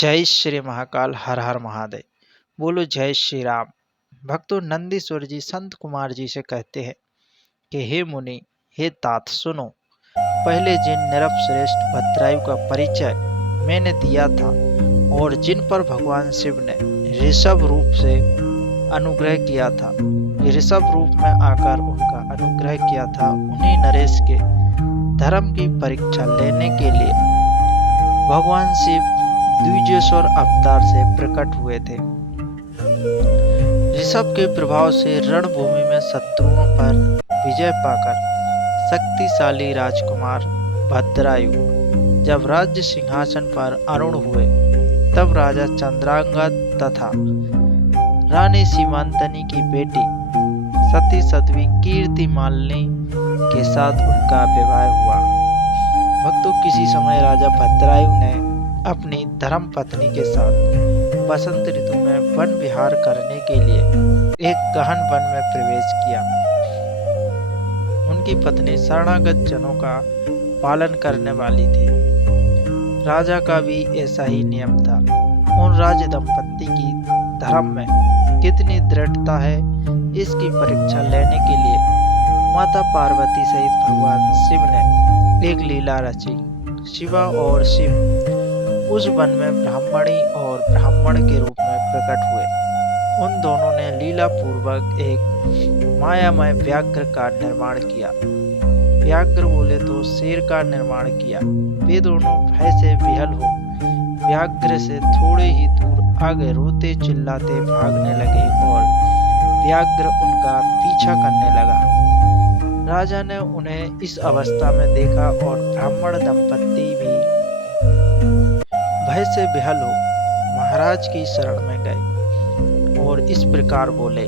जय श्री महाकाल, हर हर महादेव। बोलो जय श्री राम। भक्तों, नंदीश्वर जी संत कुमार जी से कहते हैं कि हे मुनि, हे तात, सुनो। पहले जिन निरप श्रेष्ठ भद्रायु का परिचय मैंने दिया था और जिन पर भगवान शिव ने ऋषभ रूप से अनुग्रह किया था, ऋषभ रूप में आकर उनका अनुग्रह किया था, उन्हीं नरेश के धर्म की परीक्षा लेने के लिए भगवान शिव द्विजेश्वर अवतार से प्रकट हुए थे। ऋषभ के प्रभाव से रणभूमि में शत्रुओं पर विजय पाकर शक्तिशाली राजकुमार भद्रायु जब राज्य सिंहासन पर आरूढ़ हुए, तब राजा चंद्रांगद तथा रानी सीमांतनी की बेटी सती सतवी कीर्ति मालिनी के साथ उनका विवाह हुआ। भक्तों, किसी समय राजा भद्रायु ने अपनी धर्म पत्नी के साथ बसंत ऋतु में वन विहार करने के लिए एक गहन वन में प्रवेश किया। उनकी पत्नी शरणागत जनों का पालन करने वाली थी। राजा का भी ऐसा ही नियम था। उन राज दंपत्ति की धर्म में कितनी दृढ़ता है, इसकी परीक्षा लेने के लिए माता पार्वती सहित भगवान शिव ने एक लीला रची। शिवा और शिव उस वन में ब्राह्मणी और ब्राह्मण के रूप में प्रकट हुए। उन दोनों ने लीला पूर्वक एक मायामय व्याघ्र का निर्माण किया। व्याघ्र बोले तो शेर का निर्माण किया। वे दोनों भय से विहल हो व्याघ्र से थोड़े ही दूर आगे रोते चिल्लाते भागने लगे और व्याघ्र उनका पीछा करने लगा। राजा ने उन्हें इस अवस्था में देखा और ब्राह्मण दंपत्ति भी भय से बेहाल हो महाराज की शरण में गए और इस प्रकार बोले।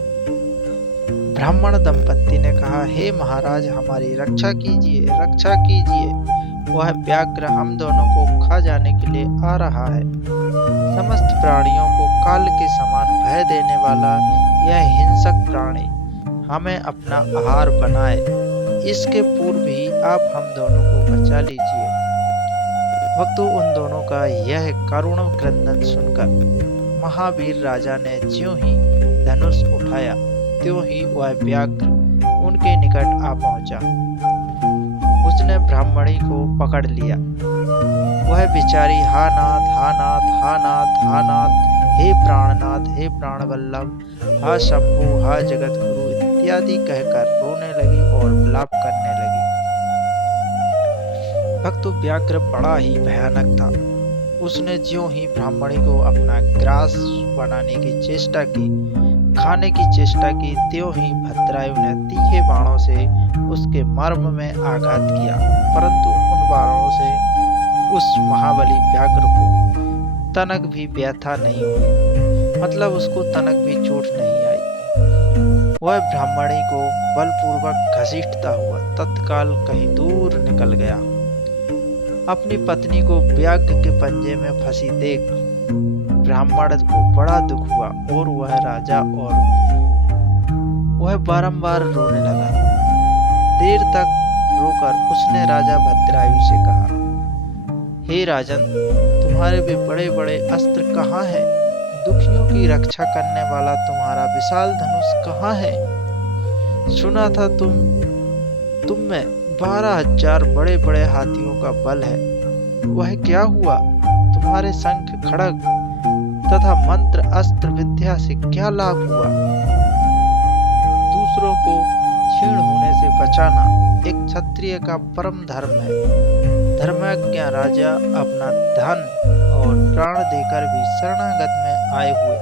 ब्राह्मण दंपत्ति ने कहा, हे महाराज, हमारी रक्षा कीजिए, रक्षा कीजिए। वह व्याघ्र हम दोनों को खा जाने के लिए आ रहा है। समस्त प्राणियों को काल के समान भय देने वाला यह हिंसक प्राणी हमें अपना आहार बनाए। इसके पूर्व ही आप हम दोनों को बचा लीजिए। भक्तों, उन दोनों का यह करुण क्रंदन सुनकर महावीर राजा ने ज्यों ही धनुष उठाया, त्यों ही वह व्याघ्र उनके निकट आ पहुंचा। उसने ब्राह्मणी को पकड़ लिया। वह बेचारी हा नाथ, हा नाथ, हा नाथ, हा नाथ, हे प्राणनाथ, हे प्राण वल्लभ, हा शंभु, हा जगत गुरु इत्यादि कहकर रोने लगी और विलाप करने लगी। भक्तों, व्याघ्र बड़ा ही भयानक था। उसने ज्यों ही ब्राह्मणी को अपना ग्रास बनाने की चेष्टा की, खाने की चेष्टा की, त्यों ही भद्रायु ने तीखे बाणों से उसके मर्म में आघात किया, परंतु उन बाणों से उस महाबली व्याघ्र को तनक भी व्यथा नहीं हुई, मतलब उसको तनक भी चोट नहीं आई। वह ब्राह्मणी को बलपूर्वक घसीटता हुआ तत्काल कहीं दूर निकल गया। अपनी पत्नी को व्याघ्र के पंजे में फंसी देख ब्राह्मण को बड़ा दुख हुआ और वह राजा और वह बारंबार रोने लगा। देर तक रोकर उसने राजा भद्रायु से कहा, हे राजन, तुम्हारे भी बड़े बड़े अस्त्र कहाँ हैं? दुखियों की रक्षा करने वाला तुम्हारा विशाल धनुष कहाँ है? सुना था तुम में 12,000 बड़े बड़े हाथियों का बल है। वह क्या हुआ? तुम्हारे शंख खड़ग तथा मंत्र अस्त्र विद्या से क्या लाभ हुआ? दूसरों को क्षीण होने से बचाना एक क्षत्रिय का परम धर्म है। धर्मज्ञ राजा अपना धन और प्राण देकर भी शरणागत में आए हुए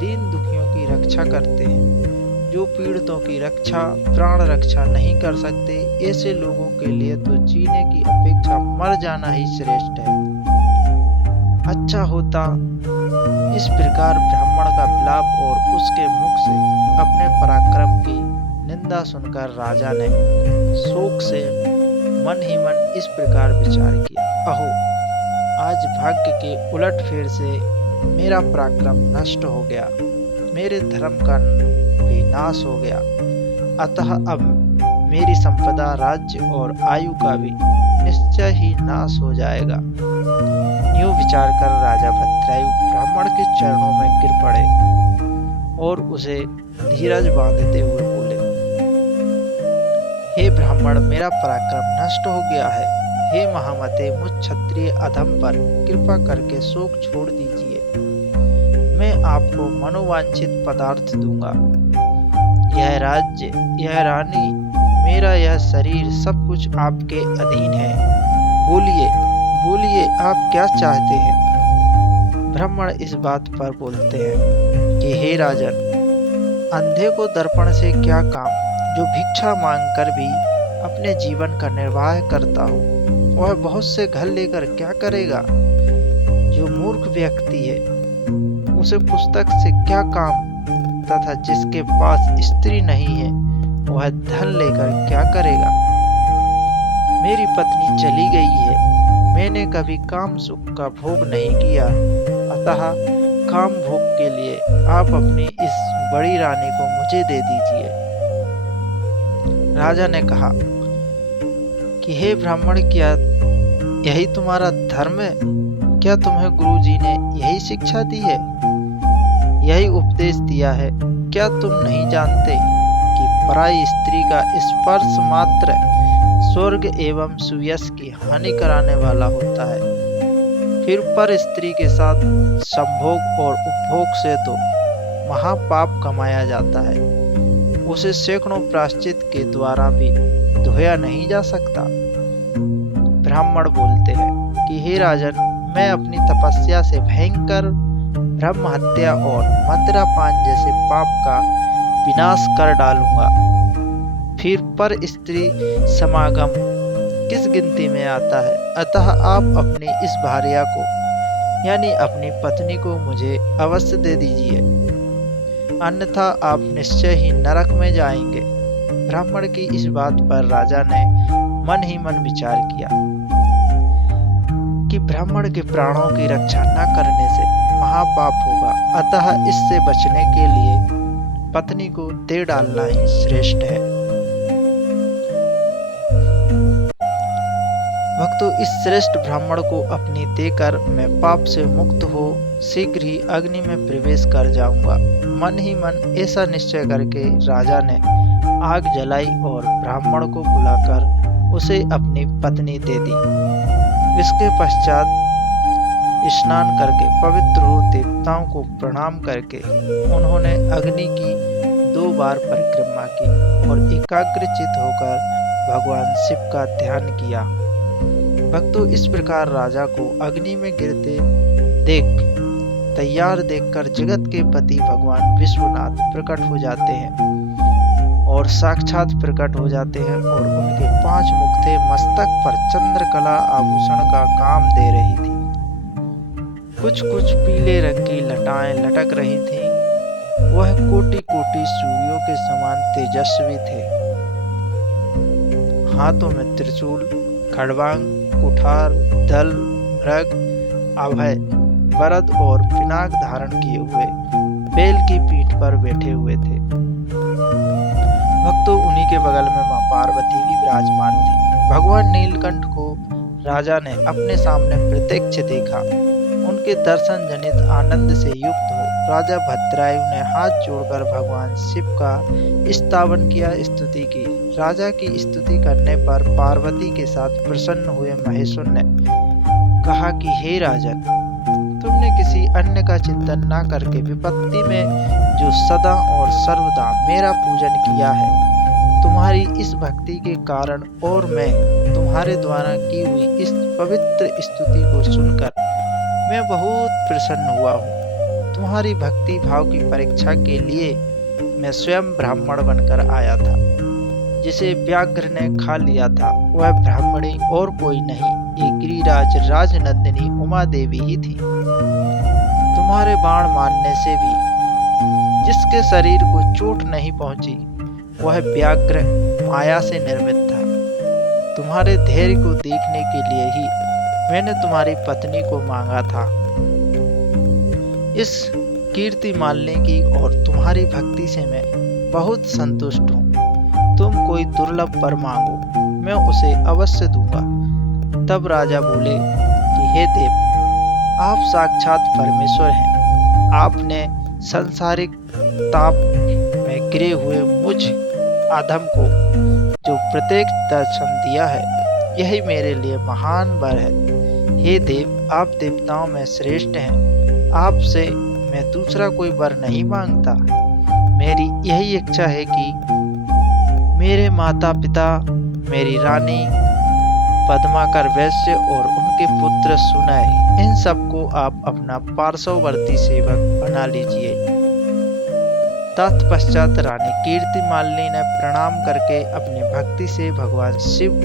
दीन दुखियों की रक्षा करते हैं। जो पीड़ितों की रक्षा, प्राण रक्षा नहीं कर सकते, ऐसे लोगों के लिए तो जीने की अपेक्षा मर जाना ही श्रेष्ठ है। अच्छा होता। इस प्रकार ब्राह्मण का विलाप और उसके मुख से अपने पराक्रम की निंदा सुनकर राजा ने शोक से मन ही मन इस प्रकार विचार किया, अहो, आज भाग्य के उलटफेर से मेरा पराक्रम नष्ट हो गया, मेरे धर्म का भी नाश हो गया। अतः अब मेरी संपदा, राज्य और आयु का भी निश्चय ही नाश हो जाएगा। यूं विचार कर राजा भद्रायु ब्राह्मण के चरणों में गिर पड़े और उसे धीरज बांधते हुए बोले, हे ब्राह्मण, मेरा पराक्रम नष्ट हो गया है। हे महामते, मुझ क्षत्रिय अधम पर कृपा करके शोक छोड़ दीजिए। मैं आपको मनोवांछित पदार्थ दूंगा। यह राज्य, यह रानी, मेरा यह शरीर, सब कुछ आपके अधीन है। बोलिए, बोलिए, आप क्या चाहते हैं? ब्राह्मण इस बात पर बोलते हैं कि हे राजन, अंधे को दर्पण से क्या काम, जो भिक्षा मांगकर भी अपने जीवन का निर्वाह करता हो, वह बहुत से घर लेकर क्या करेगा? जो मूर्ख व्यक्ति है, उसे पुस्तक से क्या काम, तथा जिसके पास स्त्री नहीं है, वह धन लेकर क्या करेगा? मेरी पत्नी चली गई है। मैंने कभी काम सुख का भोग नहीं किया, अतः काम भोग के लिए आप अपनी इस बड़ी रानी को मुझे दे दीजिए। राजा ने कहा कि हे ब्राह्मण, क्या यही तुम्हारा धर्म है? क्या तुम्हें गुरुजी ने यही शिक्षा दी है, यही उपदेश दिया है? क्या तुम नहीं जानते कि पराई स्त्री का स्पर्श मात्र स्वर्ग एवं सुयश की हानि कराने वाला होता है? फिर पर स्त्री के साथ संभोग और उपभोग से तो महापाप कमाया जाता है। उसे सैकड़ों प्रायश्चित के द्वारा भी धोया नहीं जा सकता। ब्राह्मण बोलते हैं कि हे राजन, मैं अपनी तपस्या से भयंकर ब्रह्म हत्या और मदिरापान जैसे पाप का विनाश कर डालूंगा। फिर पर स्त्री समागम किस गिनती में आता है? अतः आप अपनी इस भार्या को, यानी अपनी पत्नी को मुझे अवश्य दे दीजिए, अन्यथा आप निश्चय ही नरक में जाएंगे। ब्राह्मण की इस बात पर राजा ने मन ही मन विचार किया कि ब्राह्मण के प्राणों की रक्षा न करने से महापाप होगा, अतः इससे बचने के लिए पत्नी को दे डालना ही श्रेष्ठ है। भक्तों, इस श्रेष्ठ ब्राह्मण को अपनी देकर मैं पाप से मुक्त हो शीघ्र ही अग्नि में प्रवेश कर जाऊंगा। मन ही मन ऐसा निश्चय करके राजा ने आग जलाई और ब्राह्मण को बुलाकर उसे अपनी पत्नी दे दी। इसके पश्चात स्नान करके पवित्र हो देवताओं को प्रणाम करके उन्होंने अग्नि की 2 बार परिक्रमा की और एकाग्रचित होकर भगवान शिव का ध्यान किया। भक्तों, इस प्रकार राजा को अग्नि में गिरते तैयार देखकर जगत के पति भगवान विश्वनाथ प्रकट हो जाते हैं और साक्षात प्रकट हो जाते हैं और उनके 5 मुख थे। मस्तक पर चंद्रकला आभूषण का काम दे रही थी। कुछ कुछ पीले रंग की लटाएं लटक रही थीं। वह कोटि कोटि सूर्यों के समान तेजस्वी थे। हाथों में त्रिशूल, खड़वांग, कुठार, दल, मृग, अभय, वरद और पिनाक धारण किए हुए बैल की पीठ पर बैठे हुए थे। भक्तों, उन्हीं के बगल में मां पार्वती भी विराजमान थी। भगवान नीलकंठ को राजा ने अपने सामने प्रत्यक्ष देखा। उनके दर्शन जनित आनंद से युक्त हो राजा भद्रायु ने हाथ जोड़कर भगवान शिव का स्तवन किया, स्तुति की। राजा की स्तुति करने पर पार्वती के साथ प्रसन्न हुए महेश्वर ने कहा कि हे राजन, तुमने किसी अन्य का चिंतन न करके विपत्ति में जो सदा और सर्वदा मेरा पूजन किया है, तुम्हारी इस भक्ति के कारण और मैं तुम्हारे द्वारा की हुई इस पवित्र स्तुति को सुनकर मैं बहुत प्रसन्न हुआ हूँ। तुम्हारी भक्ति भाव की परीक्षा के लिए मैं स्वयं ब्राह्मण बनकर आया था। जिसे व्याघ्र ने खा लिया था वह ब्राह्मणी और कोई नहीं, ये गिरिराज राजनंदिनी उमा देवी ही थी। तुम्हारे बाण मारने से भी जिसके शरीर को चोट नहीं पहुंची वह व्याघ्र माया से निर्मित था। तुम्हारे धैर्य को देखने के लिए ही मैंने तुम्हारी पत्नी को मांगा था। इस कीर्ति मालने की और तुम्हारी भक्ति से मैं बहुत संतुष्ट हूँ। तुम कोई दुर्लभ वर मांगो, मैं उसे अवश्य दूंगा। तब राजा बोले कि हे देव, आप साक्षात परमेश्वर हैं। आपने सांसारिक ताप में गिरे हुए मुझ आदम को जो प्रत्येक दर्शन दिया है, यही मेरे लिए महान वर है। हे देव, आप देवताओं में श्रेष्ठ हैं। आपसे मैं दूसरा कोई वर नहीं मांगता। मेरी यही इच्छा है कि मेरे माता पिता, मेरी रानी पद्माकर वैश्य और उनके पुत्र सुनय, इन सबको आप अपना पार्श्ववर्ती सेवक बना लीजिए। तत्पश्चात रानी कीर्तिमालिनी ने प्रणाम करके अपनी भक्ति से भगवान शिव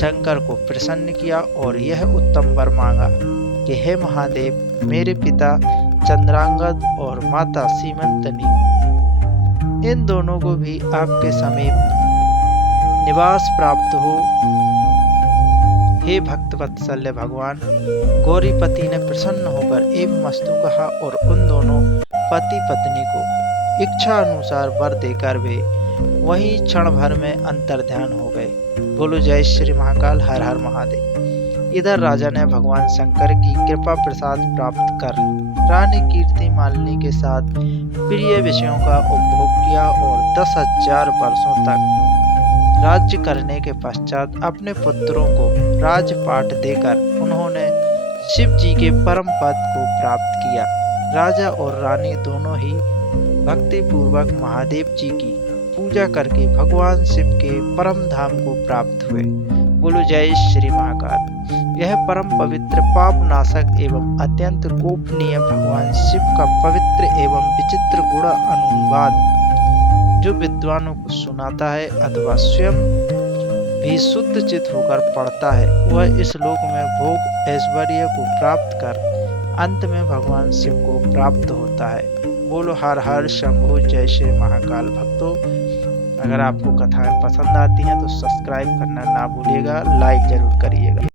शंकर को प्रसन्न किया और यह उत्तम वर मांगा कि हे महादेव, मेरे पिता चंद्रांगद और माता सीमंतनी, इन दोनों को भी आपके समीप निवास प्राप्त हो। हे भक्त वत्सल्य भगवान, गौरीपति ने प्रसन्न होकर एवं मस्तु कहा और उन दोनों पति पत्नी को इच्छा अनुसार वर देकर वे वही क्षण भर में अंतर्ध्यान हो गए। बोलो जय श्री महाकाल, हर हर महादेव। इधर राजा ने भगवान शंकर की कृपा प्रसाद प्राप्त कर रानी कीर्तिमालिनी के साथ प्रिय विषयों का उपभोग किया और 10,000 वर्षों तक राज्य करने के पश्चात अपने पुत्रों को राजपाट देकर उन्होंने शिव जी के परम पद को प्राप्त किया। राजा और रानी दोनों ही भक्ति पूर्वक महादेव जी की पूजा करके भगवान शिव के परम धाम को प्राप्त हुए। बोलो जय श्री महाकाल। यह परम पवित्र पाप नाशक एवं अत्यंत गोपनीय भगवान शिव का पवित्र एवं विचित्र गुण अनुवाद जो विद्वानों को सुनाता है अथवा स्वयं भी शुद्ध चित होकर पढ़ता है, वह इस लोक में भोग ऐश्वर्य को प्राप्त कर अंत में भगवान शिव को प्राप्त होता है। बोलो हर हर शंभु, जय श्री महाकाल। भक्तों, अगर आपको कथाएं पसंद आती हैं तो सब्सक्राइब करना ना भूलिएगा, लाइक जरूर करिएगा।